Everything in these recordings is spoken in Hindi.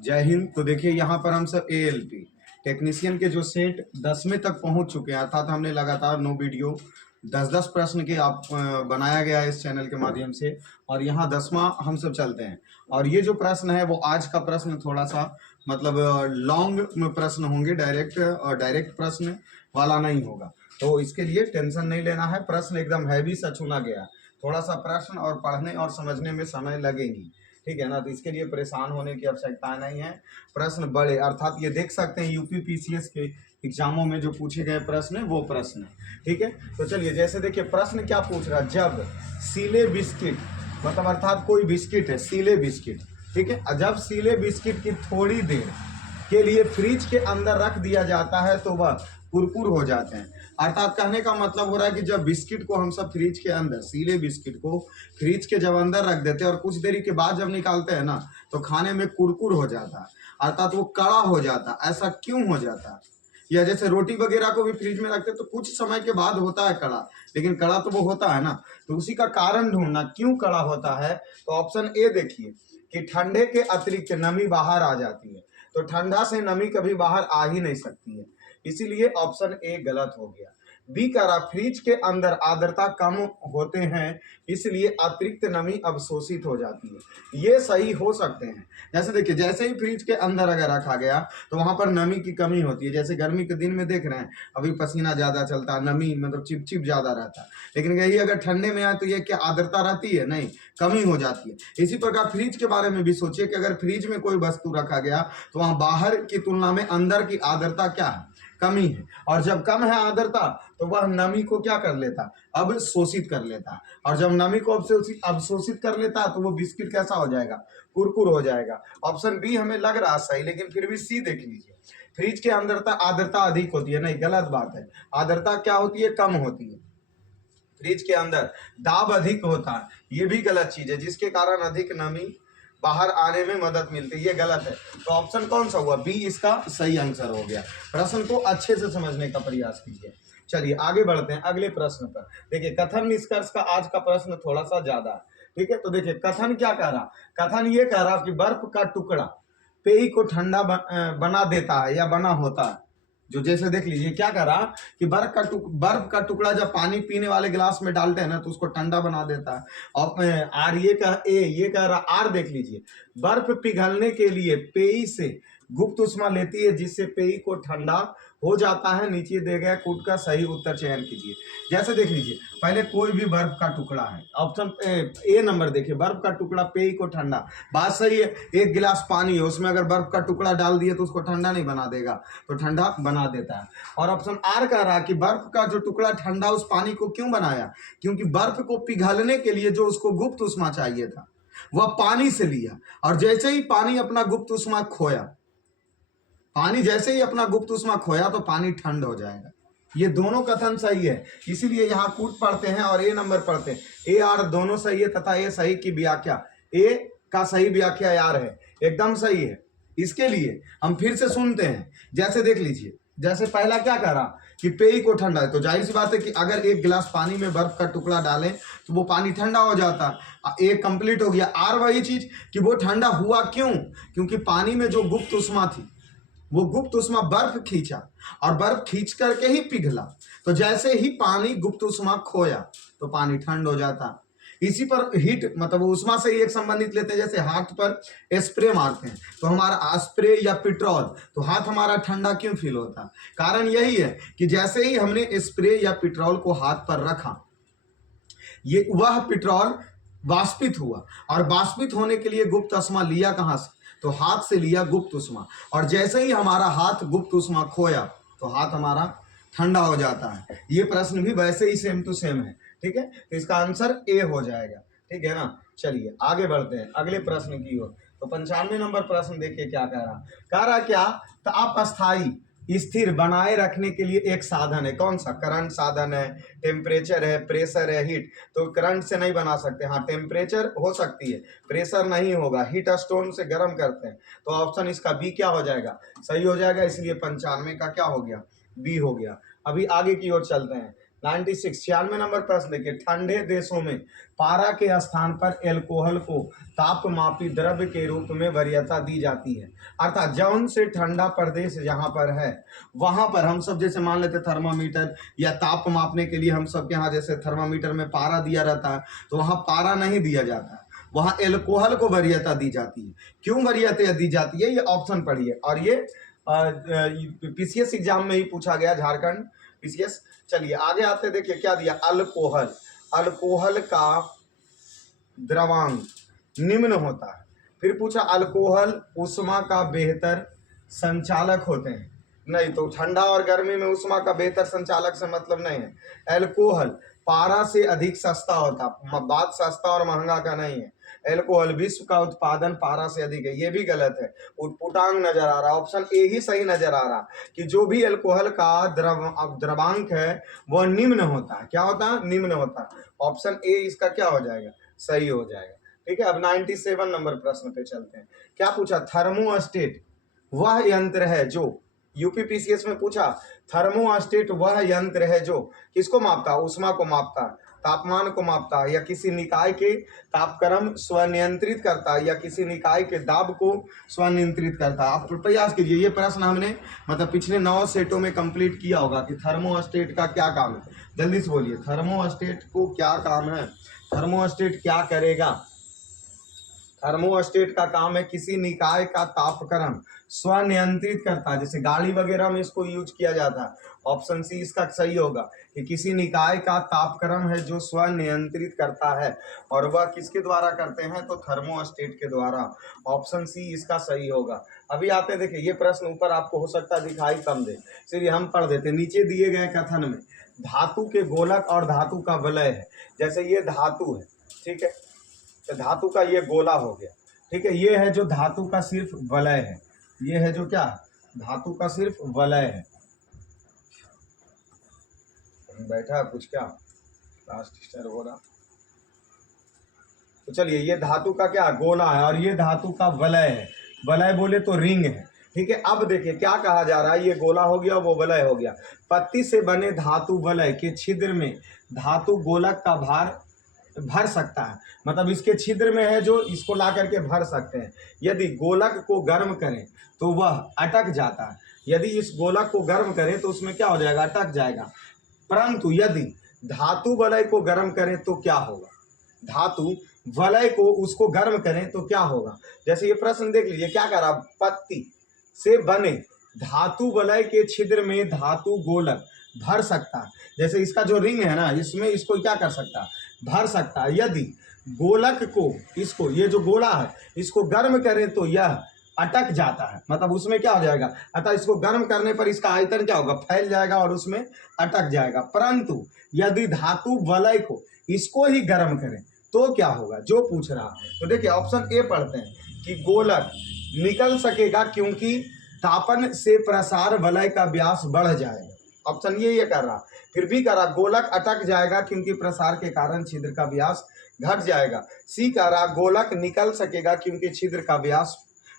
जय हिंद। तो देखिए यहाँ पर हम सब ALP टेक्नीशियन के जो सेट 10वें तक पहुंच चुके हैं, अर्थात हमने लगातार 9 वीडियो 10-10 प्रश्न के आप बनाया गया है इस चैनल के माध्यम से, और यहाँ 10वां हम सब चलते हैं। और ये जो प्रश्न है वो आज का प्रश्न थोड़ा सा मतलब लॉन्ग प्रश्न होंगे, डायरेक्ट प्रश्न वाला नहीं होगा, तो इसके लिए टेंशन नहीं लेना है। प्रश्न एकदम हैवी सा चुना गया, थोड़ा सा प्रश्न और पढ़ने और समझने में समय लगेगी, ठीक है ना। तो इसके लिए परेशान होने की आवश्यकता नहीं है। प्रश्न बड़े, अर्थात ये देख सकते हैं यूपी PCS के एग्जामों में जो पूछे गए प्रश्न है वो प्रश्न है, ठीक है। तो चलिए जैसे देखिए प्रश्न क्या पूछ रहा है, जब सीले बिस्किट मतलब अर्थात कोई बिस्किट है, सीले बिस्किट, ठीक है, जब सीले बिस्किट की थोड़ी देर के लिए फ्रिज के अंदर रख दिया जाता है तो वह कुरकुर हो जाते हैं। अर्थात कहने का मतलब हो रहा है कि जब बिस्किट को हम सब फ्रिज के अंदर, सीले बिस्किट को फ्रिज के जब अंदर रख देते हैं और कुछ देरी के बाद जब निकालते हैं ना तो खाने में कुरकुर हो जाता है, अर्थात वो कड़ा हो जाता है। ऐसा क्यों हो जाता है? या जैसे रोटी वगैरह को भी फ्रिज में रखते हैं तो कुछ समय के बाद होता है कड़ा, लेकिन कड़ा तो वो होता है ना, तो उसी का कारण ढूंढना क्यों कड़ा होता है। तो ऑप्शन ए देखिए कि ठंडे के अतिरिक्त नमी बाहर आ जाती है, तो ठंडा से नमी कभी बाहर आ ही नहीं सकती है, इसीलिए ऑप्शन ए गलत हो गया। बी कह रहा फ्रिज के अंदर आर्द्रता कम होते हैं इसलिए अतिरिक्त नमी अवशोषित हो जाती है, ये सही हो सकते हैं। जैसे देखिए जैसे ही फ्रिज के अंदर अगर रखा गया तो वहां पर नमी की कमी होती है। जैसे गर्मी के दिन में देख रहे हैं अभी पसीना ज्यादा चलता है, नमी मतलब चिपचिप ज्यादा रहता है, लेकिन यही अगर ठंडे में आए तो ये क्या आर्द्रता रहती है? नहीं, कमी हो जाती है। इसी प्रकार फ्रिज के बारे में भी सोचिए कि अगर फ्रिज में कोई वस्तु रखा गया तो वहां बाहर की तुलना में अंदर की आर्द्रता क्या है? कमी है, और जब कम है आर्द्रता तो वह नमी को क्या कर लेता? अब शोषित कर लेता है, और जब नमी को अवशोषित कर लेता है तो वो बिस्किट कैसा हो जाएगा? कुरकुर हो जाएगा। ऑप्शन बी हमें लग रहा सही, लेकिन फिर भी सी देख लीजिए, फ्रिज के अंदर आर्द्रता अधिक होती है। नहीं, गलत बात है। आर्द्रता क्या होती है? कम होती है। फ्रिज के अंदर दाब अधिक होता है, ये भी गलत चीज है, जिसके कारण अधिक नमी बाहर आने में मदद मिलती है, ये गलत है। तो ऑप्शन कौन सा हुआ? बी इसका सही आंसर हो गया। प्रश्न को अच्छे से समझने का प्रयास कीजिए। चलिए आगे बढ़ते हैं अगले प्रश्न पर। देखिए कथन निष्कर्ष का आज का प्रश्न थोड़ा सा ज्यादा है, ठीक है। तो देखिए कथन क्या कह रहा, कथन ये कह रहा कि बर्फ का टुकड़ा पेय को ठंडा बना देता है या बना होता है। जो जैसे देख लीजिए क्या कह रहा कि बर्फ का टुकड़ा जब पानी पीने वाले गिलास में डालते हैं ना तो उसको ठंडा बना देता है। और आर ये कह रहा, आर देख लीजिए, बर्फ पिघलने के लिए पेय से गुप्त उष्मा लेती है जिससे पेय को ठंडा हो जाता है। नीचे दिए गए कूट का सही उत्तर चयन कीजिए। जैसे देख लीजिए पहले कोई भी बर्फ का टुकड़ा है, ऑप्शन ए नंबर देखिए, बर्फ का टुकड़ा पेय को ठंडा, बात सही है। एक गिलास पानी है उसमें अगर बर्फ का टुकड़ा डाल दिए तो उसको ठंडा नहीं बना देगा, तो ठंडा बना देता है। और ऑप्शन आर कह रहा है कि बर्फ का जो टुकड़ा ठंडा उस पानी को क्यों बनाया? क्योंकि बर्फ को पिघलने के लिए जो उसको गुप्त उष्मा चाहिए था वह पानी से लिया, और जैसे ही पानी अपना गुप्त उष्मा खोया, पानी जैसे ही अपना गुप्त उष्मा खोया तो पानी ठंड हो जाएगा। ये दोनों कथन सही है, इसीलिए यहाँ कूट पढ़ते हैं और ए नंबर पढ़ते हैं। ए आर दोनों सही है तथा ए सही की व्याख्या, ए का सही व्याख्या आर है, एकदम सही है। इसके लिए हम फिर से सुनते हैं। जैसे देख लीजिए, जैसे पहला क्या कह रहा कि पेय को ठंडा है, तो जाहिर सी बात है कि अगर एक गिलास पानी में बर्फ का टुकड़ा डालें तो वो पानी ठंडा हो जाता है। एक कंप्लीट हो गया। आर वही चीज कि वो ठंडा हुआ क्यों? क्योंकि पानी में जो गुप्त उष्मा थी वो गुप्त उष्मा बर्फ खींचा, और बर्फ खींच करके ही पिघला, तो जैसे ही पानी गुप्त उष्मा खोया तो पानी ठंड हो जाता। इसी पर हीट मतलब उष्मा से ही एक संबंधित लेते हैं। जैसे हाथ पर स्प्रे मारते हैं तो हमारा स्प्रे या पेट्रोल, तो हाथ हमारा ठंडा क्यों फील होता? कारण यही है कि जैसे ही हमने स्प्रे या पेट्रोल को हाथ पर रखा, ये वह पेट्रोल वाष्पित हुआ, और वाष्पित होने के लिए गुप्त उष्मा लिया कहां से? तो हाथ से लिया गुप्त उष्मा, और जैसे ही हमारा हाथ गुप्त उष्मा खोया तो हाथ हमारा ठंडा हो जाता है। ये प्रश्न भी वैसे ही सेम टू सेम है, ठीक है। तो इसका आंसर ए हो जाएगा, ठीक है ना। चलिए आगे बढ़ते हैं अगले प्रश्न की ओर। तो 95 नंबर प्रश्न देखिए क्या कह रहा क्या? तो अस्थायी स्थिर बनाए रखने के लिए एक साधन है, कौन सा? करंट साधन है, टेम्परेचर है, प्रेशर है, हीट। तो करंट से नहीं बना सकते, हाँ टेम्परेचर हो सकती है, प्रेशर नहीं होगा। हीट स्टोन से गर्म करते हैं, तो ऑप्शन इसका बी क्या हो जाएगा? सही हो जाएगा। इसलिए 95 का क्या हो गया? बी हो गया। अभी आगे की ओर चलते हैं। 96 96 नंबर प्रश्न देखिए, ठंडे देशों में पारा के स्थान पर एल्कोहल को तापमापी द्रव्य के रूप में वरीयता दी जाती है। अर्थात जौन से ठंडा प्रदेश जहां पर है वहां पर हम सब जैसे मान लेते थर्मामीटर या ताप मापने के लिए हम सब के यहाँ जैसे थर्मामीटर में पारा दिया रहता है, तो वहां पारा नहीं दिया जाता, वहां एल्कोहल को वरीयता दी जाती है। क्यों वरीयता दी जाती है, ये ऑप्शन पढ़िए। और ये पीसीएस एग्जाम में ही पूछा गया, झारखंड पीसीएस। चलिए आगे आते, देखिए क्या दिया, अल्कोहल। अल्कोहल का द्रवांक निम्न होता है। फिर पूछा अल्कोहल उष्मा का बेहतर संचालक होते हैं। नहीं, तो ठंडा और गर्मी में उष्मा का बेहतर संचालक से मतलब नहीं है। अल्कोहल पारा से अधिक सस्ता होता, बात सस्ता और महंगा का नहीं है। एल्कोहल विश्व का उत्पादन पारा से अधिक है, ये भी गलत है, उटपुटांग नजर आ रहा। ऑप्शन ए ही सही नजर आ रहा कि जो भी एल्कोहल का द्रवांक है वह निम्न होता है। क्या होता है, निम्न होता है। ऑप्शन ए इसका क्या हो जाएगा, सही हो जाएगा। ठीक है, अब 97 नंबर प्रश्न पे चलते हैं। क्या पूछा, थर्मोस्टेट वह यंत्र है जो, यूपीपीसीएस में पूछा, थर्मोस्टेट वह यंत्र है जो किसको मापता है, उष्मा को मापता है, तापमान को मापता है, या किसी निकाय के तापक्रम स्वनियंत्रित करता है, या किसी निकाय के दाब को स्वनियंत्रित करता है। आप प्रयास कीजिए, ये प्रश्न हमने मतलब पिछले 9 सेटों में कंप्लीट किया होगा कि थर्मोस्टेट का क्या काम है। जल्दी से बोलिए, थर्मोस्टेट को क्या काम है, थर्मोस्टेट क्या करेगा। थर्मोस्टेट का काम है किसी निकाय का तापक्रम स्वनियंत्रित करता है, जैसे गाड़ी वगैरह में इसको यूज किया जाता है। ऑप्शन सी इसका सही होगा कि किसी निकाय का तापक्रम है जो स्वनियंत्रित करता है, और वह किसके द्वारा करते हैं, तो थर्मोस्टेट के द्वारा। ऑप्शन सी इसका सही होगा। अभी आते देखिए, ये प्रश्न ऊपर आपको हो सकता है दिखाई कम दे, इसलिए हम पढ़ देते। नीचे दिए गए कथन में धातु के गोलक और धातु का वलय है। जैसे ये धातु है, ठीक है, तो धातु का ये गोला हो गया, ठीक है। ये है जो धातु का सिर्फ वलय है, ये है जो क्या, धातु का सिर्फ वलय है। बैठा है कुछ क्या, क्लास डिस्टर्ब हो रहा। तो चलिए, ये धातु का क्या गोला है और ये धातु का वलय है। वलय बोले तो रिंग है, ठीक है। अब देखिए क्या कहा जा रहा है, ये गोला हो गया, वो वलय हो गया। पत्ती से बने धातु वलय के छिद्र में धातु गोलक का भार भर सकता है, मतलब इसके छिद्र में है जो इसको ला करके भर सकते हैं। यदि गोलक को गर्म करें तो वह अटक जाता है, यदि इस गोलक को गर्म करें तो उसमें क्या हो जाएगा, अटक जाएगा। परंतु यदि धातु वलय को गर्म करें तो क्या होगा, धातु वलय को उसको गर्म करें तो क्या होगा। जैसे ये प्रश्न देख लीजिए, क्या कह रहा, पत्ती से बने धातु वलय के छिद्र में धातु गोलक भर सकता है। जैसे इसका जो रिंग है ना, इसमें इसको क्या कर सकता है, भर सकता है। यदि गोलक को, इसको, ये जो गोला है इसको गर्म करें तो यह अटक जाता है, मतलब उसमें क्या हो जाएगा, अतः इसको गर्म करने पर इसका आयतन क्या होगा, फैल जाएगा और उसमें अटक जाएगा। परंतु यदि धातु वलय को इसको ही गर्म करें तो क्या होगा, जो पूछ रहा है। तो देखिए ऑप्शन ए पढ़ते हैं कि गोलक निकल सकेगा क्योंकि तापन से प्रसार वलय का व्यास बढ़ जाएगा। ऑप्शन ये कर रहा, फिर भी कह रहा गोलक अटक जाएगा क्योंकि प्रसार के कारण छिद्र का व्यास घट जाएगा। सी कह रहा गोलक निकल सकेगा क्योंकि छिद्र का व्यास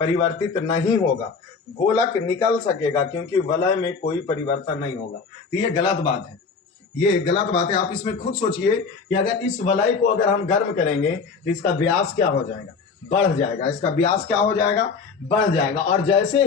परिवर्तित नहीं होगा। गोलक निकल सकेगा क्योंकि वलय में कोई परिवर्तन नहीं होगा। तो ये गलत बात है, ये गलत बात है। आप इसमें खुद सोचिए कि अगर इस वलय को अगर हम गर्म करेंगे तो इसका व्यास क्या हो जाएगा, बढ़ जाएगा। इसका व्यास क्या हो जाएगा, बढ़ जाएगा। और जैसे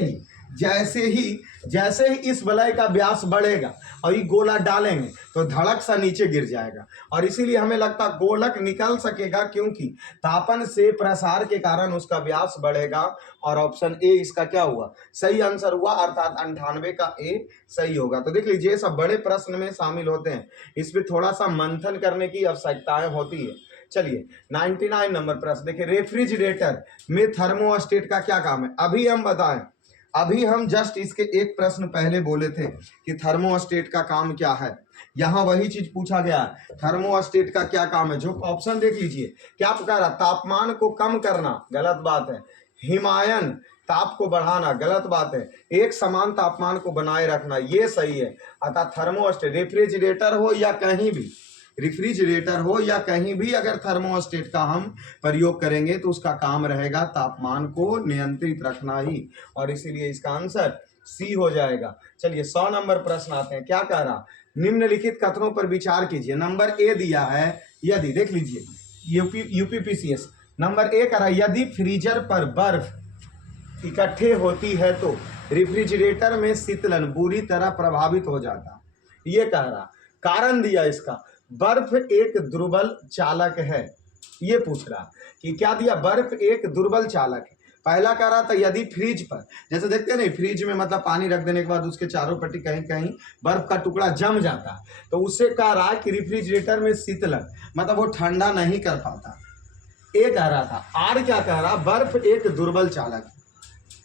ही इस वलय का व्यास बढ़ेगा और ये गोला डालेंगे तो धड़क सा नीचे गिर जाएगा। और इसीलिए हमें लगता गोलक निकल सकेगा क्योंकि तापन से प्रसार के कारण उसका व्यास बढ़ेगा। और ऑप्शन ए इसका क्या हुआ, सही आंसर हुआ, अर्थात 98 का ए सही होगा। तो देख लीजिए, सब बड़े प्रश्न में शामिल होते हैं, इसमें थोड़ा सा मंथन करने की आवश्यकताएं होती है। चलिए 99 नंबर प्रश्न देखिए, रेफ्रिजरेटर में थर्मोस्टेट का क्या काम है। अभी हम बताएं, अभी हम जस्ट इसके एक प्रश्न पहले बोले थे कि थर्मोस्टेट का काम क्या है। यहाँ वही चीज पूछा गया, थर्मोस्टेट का क्या काम है। जो ऑप्शन देख लीजिए, क्या कह रहा, तापमान को कम करना, गलत बात है। हिमायन, ताप को बढ़ाना, गलत बात है। एक समान तापमान को बनाए रखना, ये सही है। अतः थर्मोस्टेट रेफ्रिजरेटर हो या कहीं भी, रेफ्रिजरेटर हो या कहीं भी अगर थर्मोस्टेट का हम प्रयोग करेंगे तो उसका काम रहेगा तापमान को नियंत्रित रखना ही, और इसीलिए इसका आंसर सी हो जाएगा। चलिए 100 नंबर प्रश्न आते हैं। क्या कह रहा, निम्नलिखित कथनों पर विचार कीजिए। नंबर ए दिया है, यदि, देख लीजिए यूपीपीसीएस, नंबर ए कह रहा है यदि फ्रीजर पर बर्फ इकट्ठे होती है तो रेफ्रिजरेटर में शीतलन बुरी तरह प्रभावित हो जाता। ये कह रहा, कारण दिया इसका, बर्फ एक दुर्बल चालक है। ये पूछ रहा कि क्या दिया, बर्फ एक दुर्बल चालक है। पहला कह रहा था यदि फ्रिज पर, जैसे देखते हैं ना फ्रिज में मतलब पानी रख देने के बाद उसके चारों पट्टी कहीं कहीं बर्फ का टुकड़ा जम जाता है, तो उससे कह रहा है कि रेफ्रिजरेटर में शीतलन मतलब वो ठंडा नहीं कर पाता। ए कह रहा था। आर क्या कह रहा, बर्फ एक दुर्बल चालक है।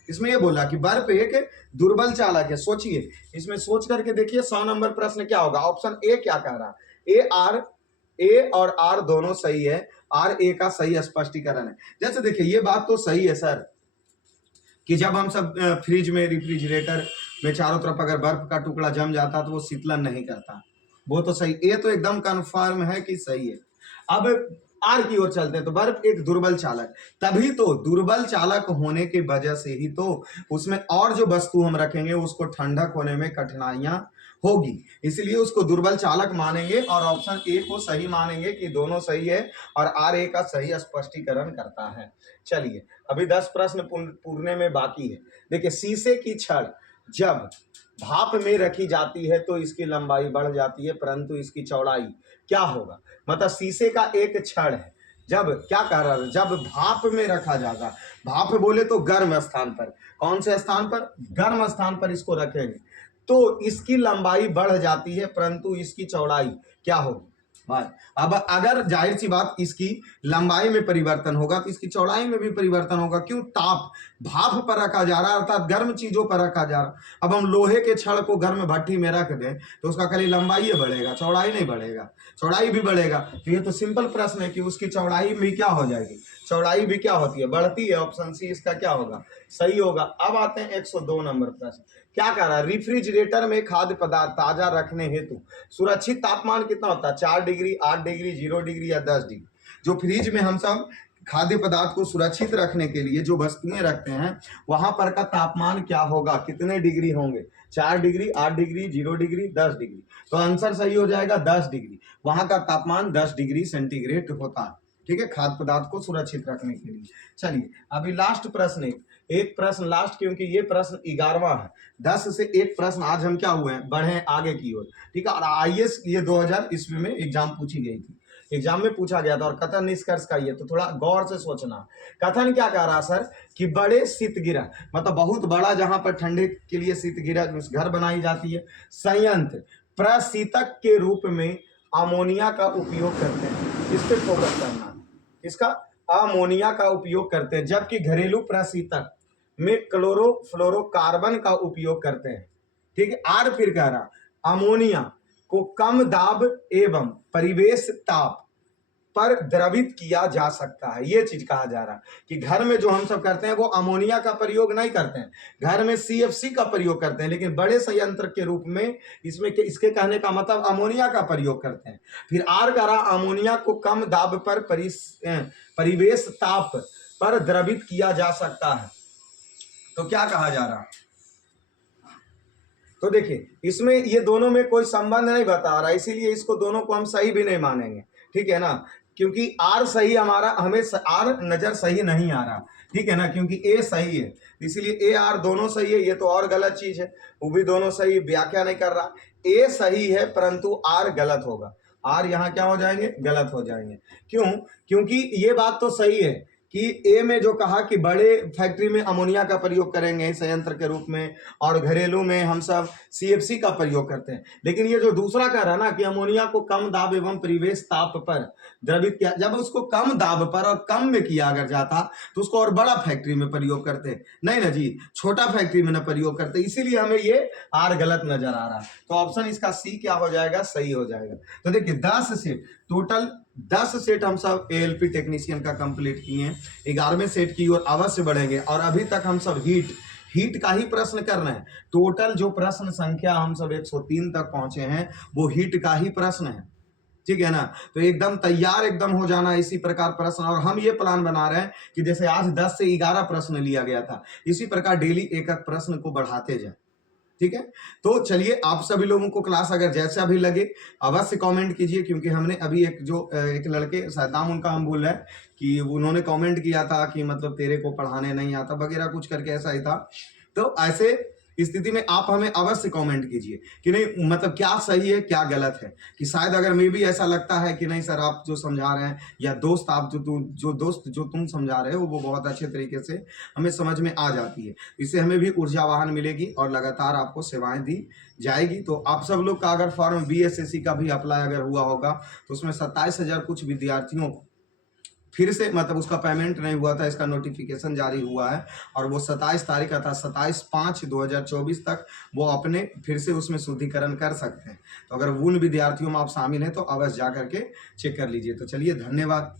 इसमें ये बोला कि बर्फ एक दुर्बल चालक है। सोचिए, इसमें सोच करके देखिए 100 नंबर प्रश्न क्या होगा। ऑप्शन ए क्या कह रहा, ए और आर दोनों सही है। आर ए का सही स्पष्टीकरण है। जैसे देखिए ये बात तो सही है सर कि जब हम सब फ्रिज में रेफ्रिजरेटर में चारों तरफ अगर बर्फ का टुकड़ा जम जाता तो वो शीतलन नहीं करता, वो तो सही, ये तो एकदम कंफर्म है कि सही है। अब आर की ओर चलते हैं, तो बर्फ एक दुर्बल चालक, तभी तो दुर्बल चालक होने की वजह से ही तो उसमें और जो वस्तु हम रखेंगे उसको ठंडक होने में कठिनाइयां होगी, इसलिए उसको दुर्बल चालक मानेंगे और ऑप्शन ए को सही मानेंगे कि दोनों सही है और आर ए का सही स्पष्टीकरण करता है। चलिए अभी 10 प्रश्न पूरने में बाकी है। देखिए शीशे की छड़ जब भाप में रखी जाती है तो इसकी लंबाई बढ़ जाती है परंतु इसकी चौड़ाई क्या होगा। मतलब शीशे का एक छड़ है, जब क्या कर रहा है, जब भाप में रखा जाता, भाप बोले तो गर्म स्थान पर, कौन से स्थान पर, गर्म स्थान पर इसको रखेंगे तो इसकी लंबाई बढ़ जाती है परंतु इसकी चौड़ाई क्या होगी। अब अगर जाहिर सी बात इसकी लंबाई में परिवर्तन होगा तो इसकी चौड़ाई में भी परिवर्तन होगा। क्यों, ताप भाप पर रखा जा रहा है अर्थात गर्म चीजों पर रखा जा रहा। अब हम लोहे के छड़ को गर्म भट्टी में रख दें तो उसका खाली लंबाई बढ़ेगा, चौड़ाई नहीं बढ़ेगा, चौड़ाई भी बढ़ेगा। तो ये तो सिंपल प्रश्न है कि उसकी चौड़ाई भी क्या हो जाएगी, चौड़ाई भी क्या होती है, बढ़ती है। ऑप्शन सी इसका क्या होगा, सही होगा। अब आते हैं 102 नंबर प्रश्न। क्या कह रहा है, रेफ्रिजरेटर में खाद्य पदार्थ ताजा रखने हेतु सुरक्षित तापमान कितना होता है, 4 डिग्री, 8 डिग्री, 0 डिग्री या 10 डिग्री। जो फ्रिज में हम सब खाद्य पदार्थ को सुरक्षित रखने के लिए जो वस्तुएं रखते हैं वहां पर का तापमान क्या होगा, कितने डिग्री होंगे, 4 डिग्री, 8 डिग्री, 0 डिग्री, 10 डिग्री। तो आंसर सही हो जाएगा 10 डिग्री। वहां का तापमान 10 डिग्री सेंटीग्रेड होता है, ठीक है, खाद्य पदार्थ को सुरक्षित रखने के लिए। चलिए अभी लास्ट प्रश्न, एक प्रश्न लास्ट, क्योंकि ये प्रश्न 11वां है। 10 से एक प्रश्न आज हम क्या हुए हैं, बढ़े आगे की ओर, ठीक है। और आईएएस ये 2000 ईस्वी में एग्जाम पूछी गई थी, एग्जाम में पूछा गया था। और कथन निष्कर्ष का ये तो थोड़ा गौर से सोचना। कथन क्या कह रहा सर कि बड़े शीतगृह मतलब बहुत बड़ा जहां पर ठंडे के लिए शीतगृह घर बनाई जाती है, संयंत्र प्रशीतक के रूप में अमोनिया का उपयोग करते हैं। इस पर फोकस करना, इसका अमोनिया का उपयोग करते हैं, जबकि घरेलू प्रशीतक में क्लोरोफ्लोरोकार्बन का उपयोग करते हैं, ठीक है। आर फिर कह रहा अमोनिया को कम दाब एवं परिवेश ताप पर द्रवित किया जा सकता है। ये चीज कहा जा रहा है कि घर में जो हम सब करते हैं वो अमोनिया का प्रयोग नहीं करते हैं, घर में सीएफसी का प्रयोग करते हैं, लेकिन बड़े संयंत्र के रूप में इसमें इसके कहने का मतलब अमोनिया का प्रयोग करते हैं। फिर आर कह रहा अमोनिया को कम दाब पर परिवेश ताप पर द्रवित किया जा सकता है। तो क्या कहा जा रहा, तो देखिए इसमें ये दोनों में कोई संबंध नहीं बता रहा, इसीलिए इसको दोनों को हम सही भी नहीं मानेंगे, ठीक है ना, क्योंकि आर सही हमारा, हमें आर नजर सही नहीं आ रहा, ठीक है ना, क्योंकि ए सही है, इसीलिए ए आर दोनों सही है। ये तो और गलत चीज है, वो भी दोनों सही, व्याख्या नहीं कर रहा। ए सही है परंतु आर गलत होगा, आर यहाँ क्या हो जाएंगे, गलत हो जाएंगे। क्यों, क्योंकि ये बात तो सही है कि ए में जो कहा कि बड़े फैक्ट्री में अमोनिया का प्रयोग करेंगे संयंत्र के रूप में और घरेलू में हम सब सीएफसी का प्रयोग करते हैं, लेकिन ये जो दूसरा कह रहा है ना कि अमोनिया को कम दाब एवं परिवेश ताप पर द्रवित किया, जब उसको कम दाब पर और कम में किया अगर जाता तो उसको और बड़ा फैक्ट्री में प्रयोग करते, नहीं ना जी, छोटा फैक्ट्री में ना प्रयोग करते, इसीलिए हमें ये आर गलत नजर आ रहा। तो ऑप्शन इसका सी क्या हो जाएगा, सही हो जाएगा। तो देखिए 10 से टोटल 10 सेट हम सब एएलपी टेक्नीशियन का कंप्लीट किए हैं, 11वें सेट की ओर अवश्य बढ़ेंगे। और अभी तक हम सब हीट का ही प्रश्न कर रहे हैं। टोटल जो प्रश्न संख्या हम सब 103 तक पहुंचे हैं वो हीट का ही प्रश्न है, ठीक है ना। तो एकदम तैयार एकदम हो जाना इसी प्रकार प्रश्न। और हम ये प्लान बना रहे हैं कि जैसे आज 10 से 11 प्रश्न लिया गया था, इसी प्रकार डेली एक एक प्रश्न को बढ़ाते जाए, ठीक है। तो चलिए, आप सभी लोगों को क्लास अगर जैसा भी लगे अवश्य कमेंट कीजिए, क्योंकि हमने अभी एक लड़के शायद नाम उनका हम बोल रहे हैं कि उन्होंने कमेंट किया था कि मतलब तेरे को पढ़ाने नहीं आता वगैरह कुछ करके, ऐसा ही था। तो ऐसे स्थिति में आप हमें अवश्य कमेंट कीजिए कि नहीं मतलब क्या सही है क्या गलत है, कि शायद अगर मे भी ऐसा लगता है कि नहीं सर आप जो समझा रहे हैं, या दोस्त आप जो तुम समझा रहे हो वो बहुत अच्छे तरीके से हमें समझ में आ जाती है, इससे हमें भी ऊर्जावान मिलेगी और लगातार आपको सेवाएं दी जाएगी। तो आप सब लोग का अगर फॉर्म BSSC का भी अप्लाई अगर हुआ होगा तो उसमें 27,000 कुछ विद्यार्थियों को फिर से मतलब उसका पेमेंट नहीं हुआ था, इसका नोटिफिकेशन जारी हुआ है और वो 27 तारीख अर्थात 27/5/2024 तक वो अपने फिर से उसमें शुद्धिकरण कर सकते हैं। तो अगर उन विद्यार्थियों में आप शामिल हैं तो अवश्य जा करके चेक कर लीजिए। तो चलिए, धन्यवाद।